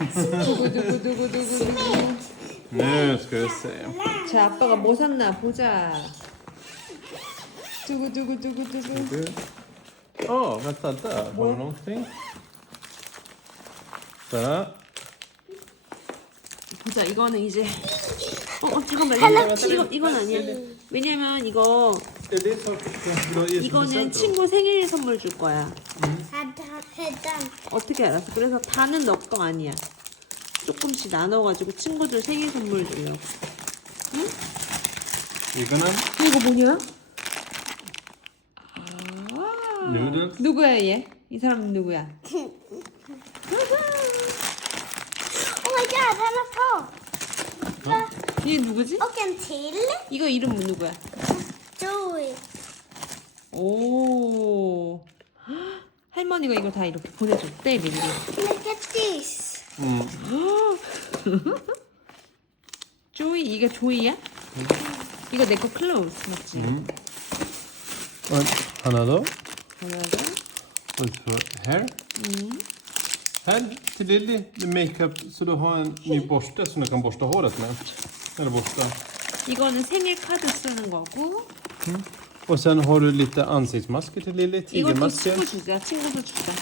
두구두구두구두구. Se. 자, 아빠가 뭐 샀나 보자. 두구두구두구두구. Åh, vänta där. Har du någonting? Där. 보자, 이거는 이제. 어, 어 잠깐만. 하나, 이거, 이거, 이건 아니야. 왜냐면 이거, i som 이거는? 친구 생일 선물 줄 거야. Hedan. 어떻게 알았어? 그래서 다는 너거 아니야. 조금씩 나눠가지고 친구들 생일 선물 주려고. 이거는 이거 뭐냐? 누들. 누구야 얘? 이 사람은 누구야? Han har två. 얘 누구지? En till. 이거 이름 누구야? Joey. 오. 할머니가 이거 다 이렇게 보내줬대 미리. Look at this. Mm. 조이 이게 조이야? 이거 내 거 클로즈 맞지? Mm. Och Hanna då? 하나가 Och så här. Här till Lilly med makeup så du har en ny borste som du kan borsta håret med. Eller borsta. 이거는 생일 카드 쓰는 거고 Och sen har du lite ansiktsmasker till Lilly. 이것도 Tigermasker. 친구 주자 친구도 주자.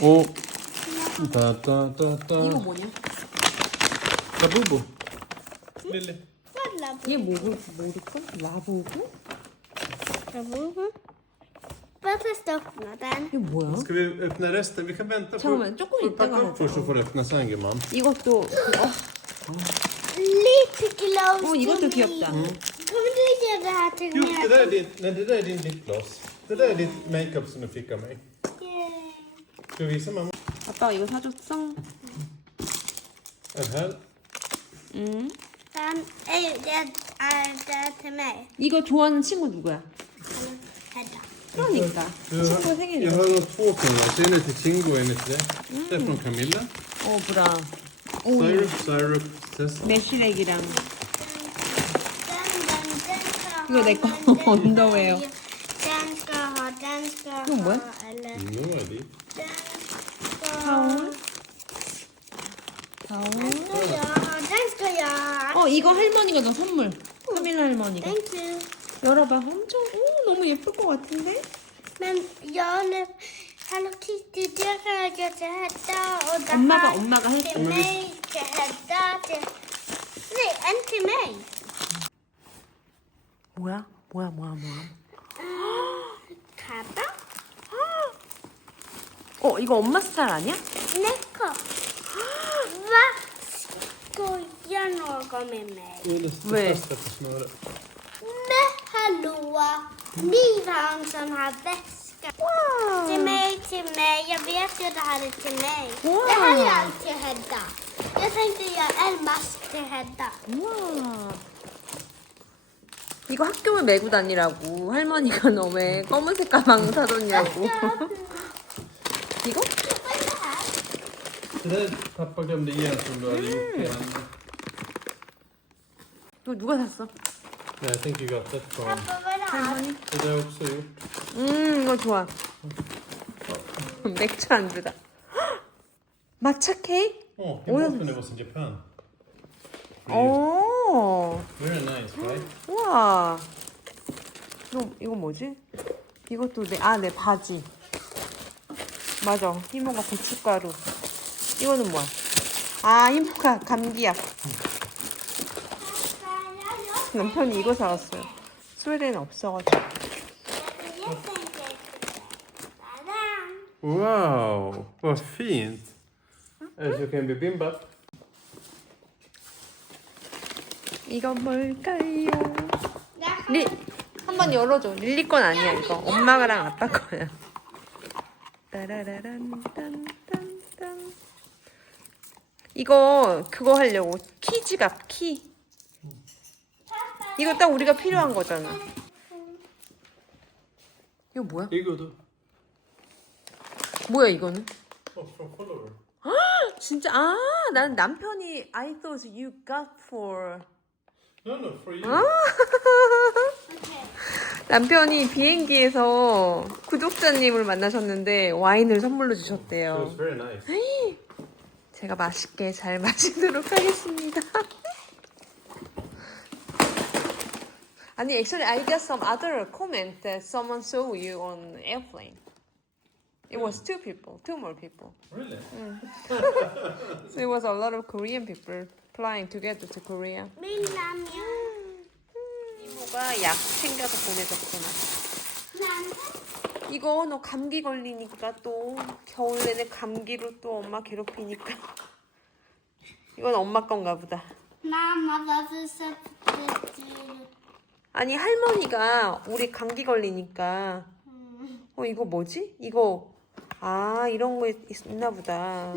Och... Da, da, da, 이거 da. 뭐냐? Labubu. Lilly. Kolla på 얘? 라보고? Rabuben. Varför stoppnar den? 이게 뭐야? Ska vi öppna resten? Vi kan vänta på... 잠깐만, 조금 först får öppna sen gumman. 이것도 그거 Lite gloves Åh, 이것도 to 귀엽다. me. Kommer du ge det här till Jo, mig? det där är din, nej, det där är din lipgloss. Det där är ditt makeup som du fick av mig. Yay. Ska vi visa mamma? 아빠가 이거 사줬어? Den här. 응 Den är, det är det till mig. 이거 좋아하는 친구 누구야? Hedda. 그러니까 Du, 친구 jag 생일이야 har då två kronor. En är till Kingo och en är till dig. Det är från Camilla. 어 브라 오 syrup, test. 매실액이랑 이거 내 거 언더웨어 이건 뭐야? den ska 타올 타올. 어 이거 할머니가 너 선물 카밀라 할머니가. 열어봐 엄청 오 너무 예쁠 것 같은데 Till Hedda och det 엄마가 엄마가 했어 Hedda, till... Nej, en till mig. 뭐야 뭐야 뭐야 뭐야 Krabba. 어 이거 엄마 스타일 아니야? Näcka. Va? Skojar någon med mig? 왜? Fästa på snöret. Men hallå! Ni har en sån här väska. Till mig, till mig. Jag vet ju det här är till mig. Wow. Det här är allt till Hedda. Jag tänkte göra en mask till Hedda. 우와 이거 학교에 메고 다니라고 할머니가 너 왜 검은색 가방 사줬냐고 이거? Vad är det här? Det där pappa glömde ge som du hade gjort henne. 이거 누가 샀어? Yeah, I think you got that from... Pappa, vad? 할머니? Också gjort. 음 이거 좋아 맥주 안주다 마차 케이크? Oh, when it was in Japan. 오 Very nice, right? 우와 이거, 이거 뭐지? 이것도 내, 아, 내 바지 맞아 희모가 고춧가루 이거는 뭐야? 아 희모가 감기약 남편이 이거 사왔어요 스웨덴에 없어가지고. Tadam! Wow, vad fint! Eller så kan det bli bimbap. 이건 뭘까요? 리 한번 열어줘 릴리 건 아니야 이거 엄마랑 아빠 거야 따라라란 딴딴딴 이거 그거 하려고 키 지갑 키 이거 딱 우리가 필요한 거잖아 이거 뭐야? Igodo. 뭐야 이거는? Follower. 진짜 아 나는 남편이 I thought you got for No, no, for you. Okej. 남편이 비행기에서 구독자님을 만나셨는데 와인을 선물로 주셨대요. very nice. 제가 맛있게 잘 마시도록 하겠습니다. 아니, actually, I got some other comment that someone saw you on airplane. It was two people, two more people. Really? So it was a lot of Korean people flying together to Korea. Min lamm, 이모가 약 챙겨서 보내줬구나. 이거 너 감기 걸리니까 또 겨울 내내 감기로 또 엄마 괴롭히니까. 이건 엄마 건가 보다. Mamma, varför sätter du... 아니 할머니가 우리 감기 걸리니까 어 이거 뭐지? 이거 아 이런 거 있, 있나 보다.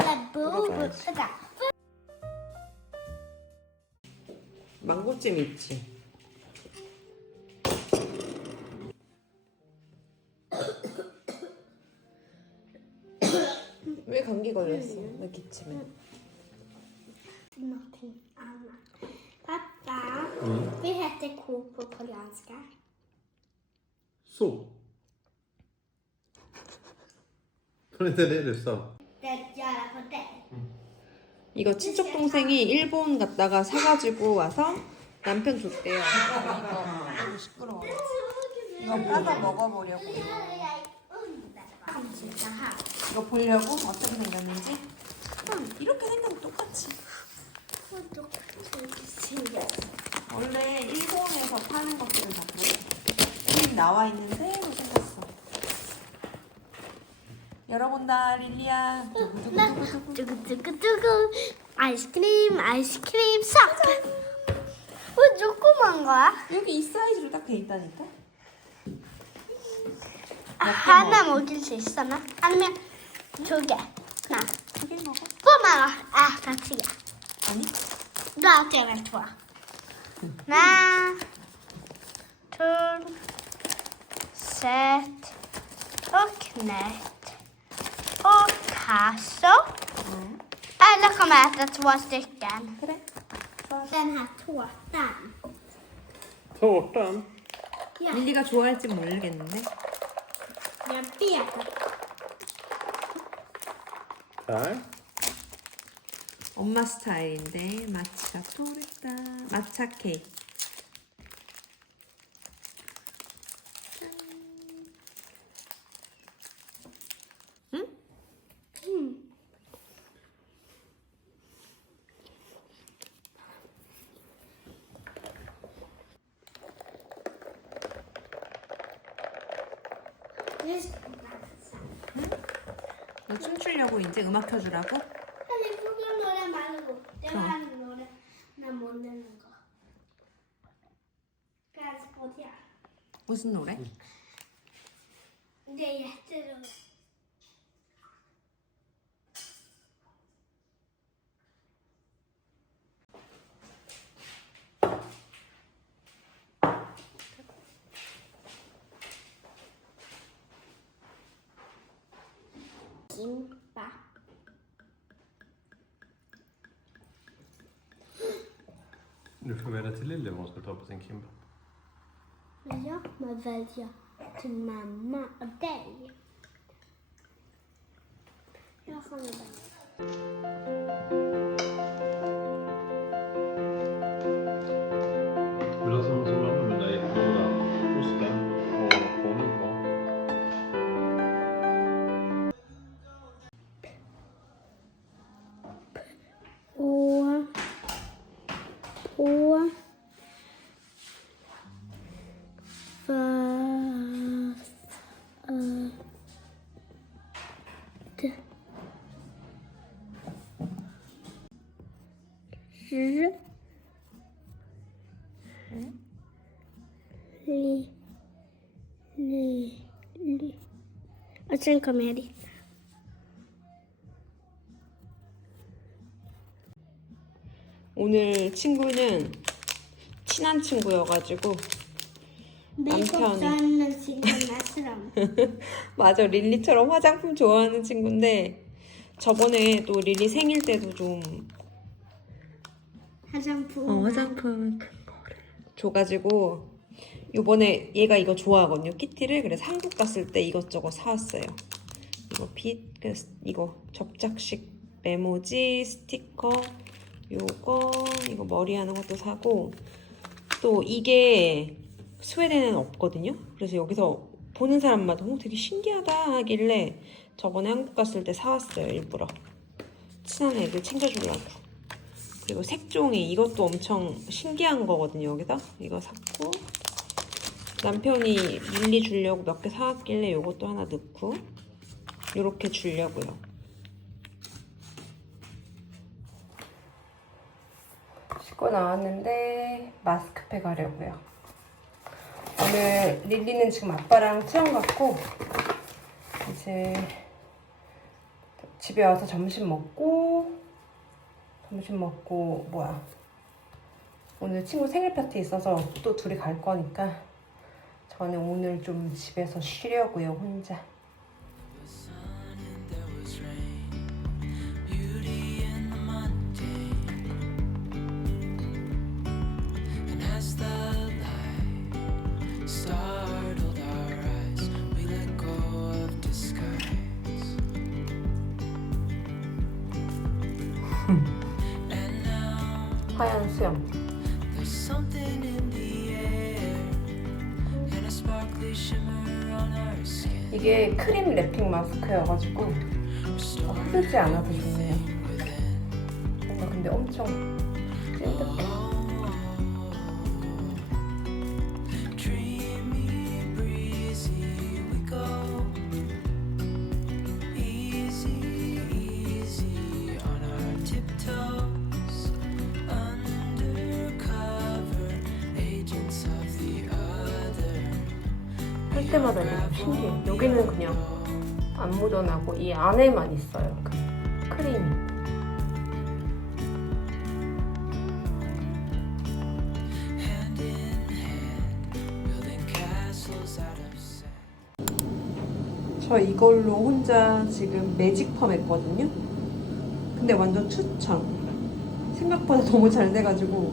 Vänta. 망고찜 있지. 왜 감기 걸렸어? 왜 기침해? Pappa, vi heter ko på koreanska. Så. Var det inte det du sa? Det göra på dig. 이거 친척 동생이 일본 갔다가 사가지고 와서 남편 줬대요. 이거 시끄러워. 이거 까서 먹어보려고. 이거 보려고 어떻게 생겼는지. 응, 이렇게 생겼 똑같이. 원래 일본에서 파는 것들은 다 그래. 지금 나와 있는 대로 생겼어. 열어본다, 릴리야. 두구두구두구두구. 두구두구두구. 아이스크림, 아이스크림 싹. 왜 조그만 거야? 여기 이 사이즈로 딱 돼 있다니까? 하나 먹일 수 있어 나? 아니면 두 개? 나. 두개 먹어. Två äta tre. 아니? Då äter jag väl två. Nej. Tull. Sätt. Och knät. Och kasso. Eller kommer jag äta två stycken. 그래. Den här tårtan. Tårtan? Ja, 릴리가 좋아할지 모르겠는데. jag vet. Tack. 엄마 스타일인데 마차 토르타 마차 케이크. 너 춤추려고 이제 음악 켜주라고? Några när munnen går. Ganska på det. 무슨 노래? Jätteroligt. Kimpa. Du får välja till Lilly vad hon ska ta på sin kimbap. Men jag kommer välja till mamma och dig. Jag kommer välja. Li. Li. Li. Och sen kommer jag dit. 오늘 친구는 친한 친구여가지고 남편이. 하는 지금 나스랑. 맞아 릴리처럼 화장품 좋아하는 친구인데 저번에 또 릴리 생일 때도 좀 화장품. 어, 화장품 줘가지고 요번에 얘가 이거 좋아하거든요. 키티를. 그래서 한국 갔을 때 이것저것 사왔어요. 이거 빛, 이거 접착식 메모지, 스티커, 요거, 이거 머리 하는 것도 사고, 또 이게 스웨덴에는 없거든요. 그래서 여기서 보는 사람마다 어, 되게 신기하다 하길래 저번에 한국 갔을 때 사왔어요. 일부러. 친한 애들 챙겨주려고. 그리고 색종이 이것도 엄청 신기한 거거든요. 여기서 이거 샀고 남편이 릴리 주려고 몇 개 사왔길래 이것도 하나 넣고 이렇게 주려고요. 씻고 나왔는데 마스크팩 하려고요. 오늘 릴리는 지금 아빠랑 체험 갔고 이제 집에 와서 점심 먹고 점심 먹고 뭐야. 오늘 친구 생일 파티 있어서 또 둘이 갈 거니까 저는 오늘 좀 집에서 쉬려고요 혼자 skin. 이게 크림 랩핑 마스크여가지고 어, 흐르지 않아서 좋네요. 뭔가 근데 엄청 찐득해 안 묻어나고 이 안에만 있어요 그 크림이. 저 이걸로 혼자 지금 매직펌 했거든요. 근데 완전 추천. 생각보다 너무 잘 돼가지고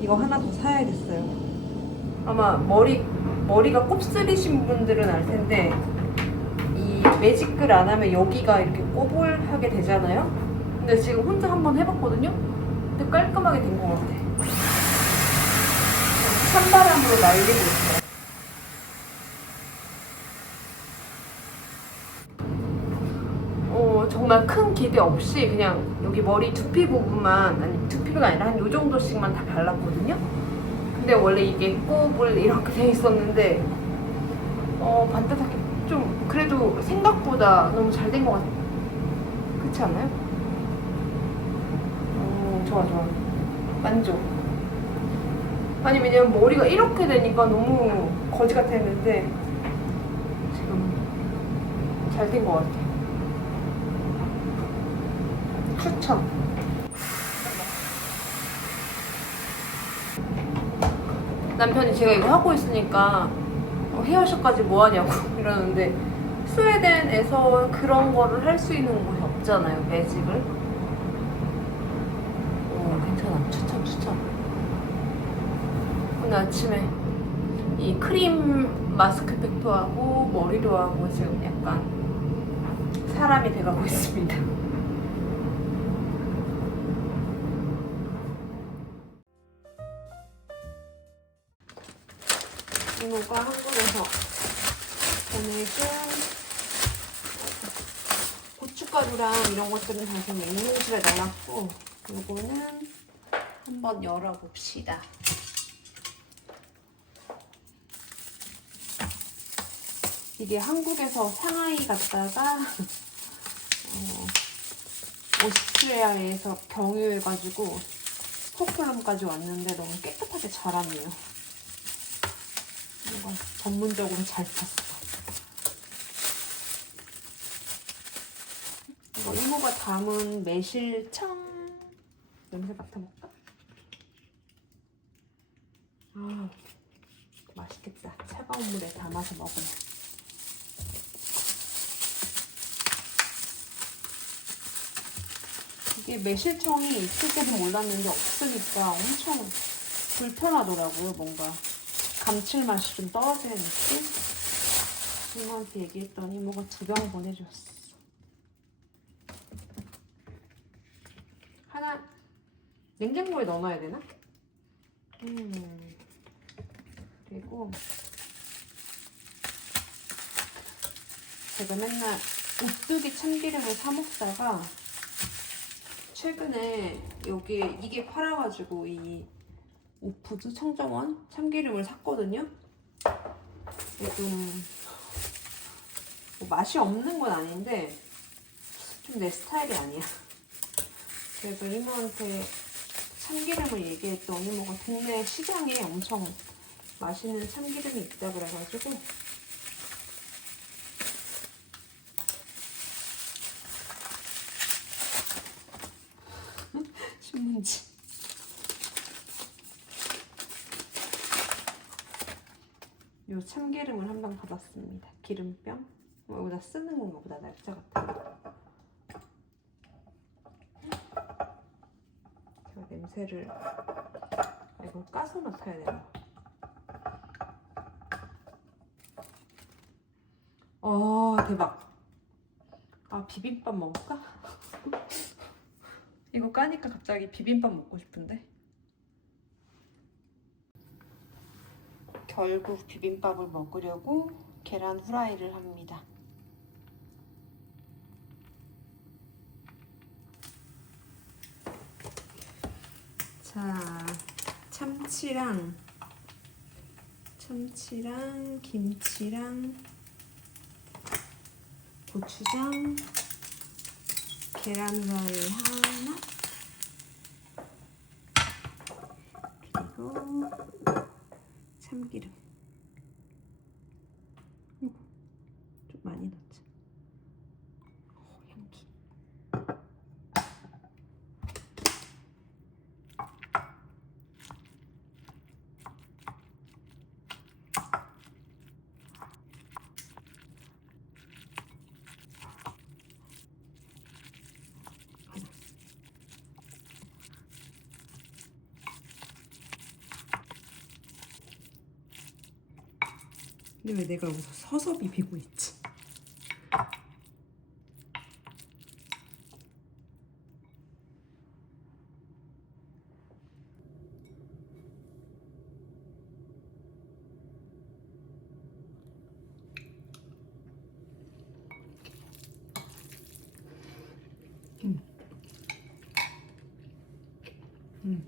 이거 하나 더 사야겠어요. 아마 머리 머리가 곱슬이신 분들은 알 텐데 이 매직글 안 하면 여기가 이렇게 꼬불하게 되잖아요. 근데 지금 혼자 한번 해봤거든요. 근데 깔끔하게 된 것 같아. 찬바람으로 날리고 있어요. 어, 정말 큰 기대 없이 그냥 여기 머리 두피 부분만 아니 두피가 아니라 한 요 정도씩만 다 발랐거든요. 근데 원래 이게 꼽을 이렇게 돼 있었는데 어 반듯하게 좀 그래도 생각보다 너무 잘 된 것 같아요. 그렇지 않아요? 오 좋아 좋아 만족. 아니 왜냐면 머리가 이렇게 되니까 너무 거지 같았는데 지금 잘 된 것 같아. 추천. 남편이 제가 이거 하고 있으니까 어, 헤어샷까지 뭐 하냐고 이러는데 스웨덴에서 그런 거를 할 수 있는 곳이 없잖아요 매직을. 오 괜찮아 추천 추천. 오늘 아침에 이 크림 마스크팩도 하고 머리도 하고 지금 약간 사람이 돼가고 있습니다. 이모가 한국에서 보내준 고춧가루랑 이런 것들은 다 지금 냉동실에 넣어놨고 요거는 한번 열어봅시다. 이게 한국에서 상하이 갔다가 어, 오스트리아에서 경유해가지고 스톡홀름까지 왔는데 너무 깨끗하게 자랐네요. 이거 전문적으로 잘 탔어. 이거 담은 매실청 냄새 맡아볼까? 아 맛있겠다. 차가운 물에 담아서 먹으면. 이게 매실청이 있을 때는 몰랐는데 없으니까 엄청 불편하더라고요. 뭔가 감칠맛이 좀 떨어지는 느낌? 이모한테 얘기했더니 이모가 두 병 보내줬어. 하나 냉장고에 넣어놔야 되나? 음 그리고 제가 맨날 오뚜기 참기름을 사 먹다가 최근에 여기 이게 팔아가지고 이 오푸드 청정원 참기름을 샀거든요. 좀 뭐 맛이 없는 건 아닌데 좀 내 스타일이 아니야. 그래서 이모한테 참기름을 얘기했더니 뭐가 동네 시장에 엄청 맛있는 참기름이 있다 그래가지고 신문지 요 참기름을 한병 받았습니다. 기름병. 뭐 여기다 쓰는 것보다 날짜 같아. 아, 이걸 까서 맡아야 되나? 어 대박. 아 비빔밥 먹을까? 이거 까니까 갑자기 비빔밥 먹고 싶은데. 결국 비빔밥을 먹으려고 계란 후라이를 합니다. 자, 참치랑 참치랑 김치랑 고추장 계란 후라이 하나 그리고 참기름 이거 좀 많이 넣자 오, 향기 근데 왜 내가 여기서 서서 비비고 있지? 음. 음.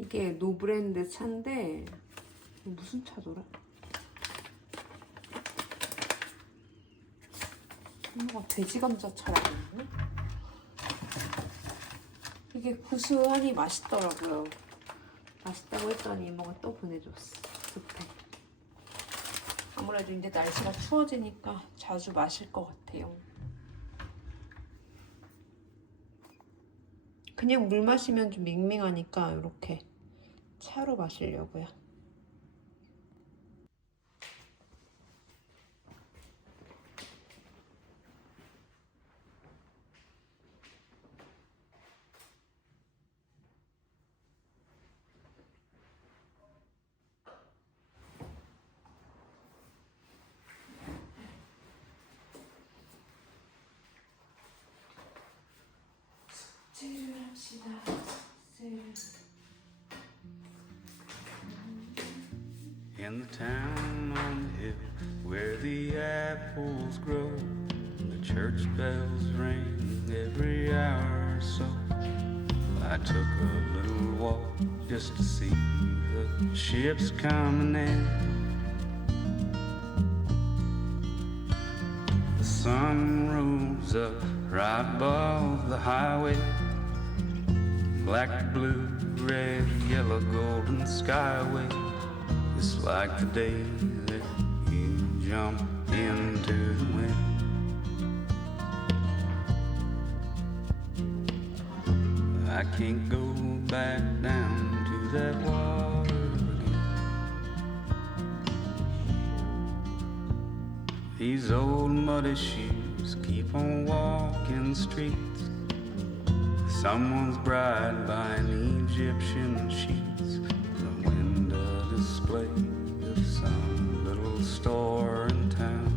이게 노브랜드 차인데 무슨 차더라? 뭔가 돼지 감자 했나? 이게 구수하니 맛있더라고요. 맛있다고 했더니 이모가 또 보내줬어. 급해. 아무래도 이제 날씨가 추워지니까 자주 마실 것 같아요. 그냥 물 마시면 좀 밍밍하니까 이렇게 차로 마시려고요. Took a little walk just to see the ships coming in. The sun rose up right above the highway. Black, blue, red, yellow, golden skyway. It's like the day that you jump into can't go back down to that water again. These old muddy shoes keep on walking streets. Someone's bride buying Egyptian sheets. The window display of some little store in town.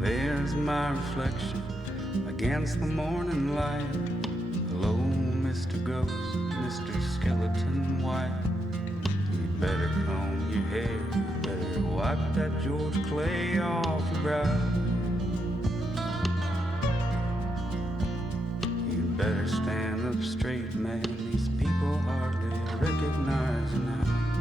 There's my reflection against the morning light. Hello, Mr. Ghost, Mr. Skeleton White. You better comb your hair, you better wipe that George Clay off your brow. You better stand up straight, man. These people hardly recognize you now.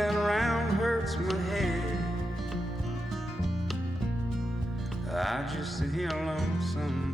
Spinning around hurts my head. I just sit here lonesome.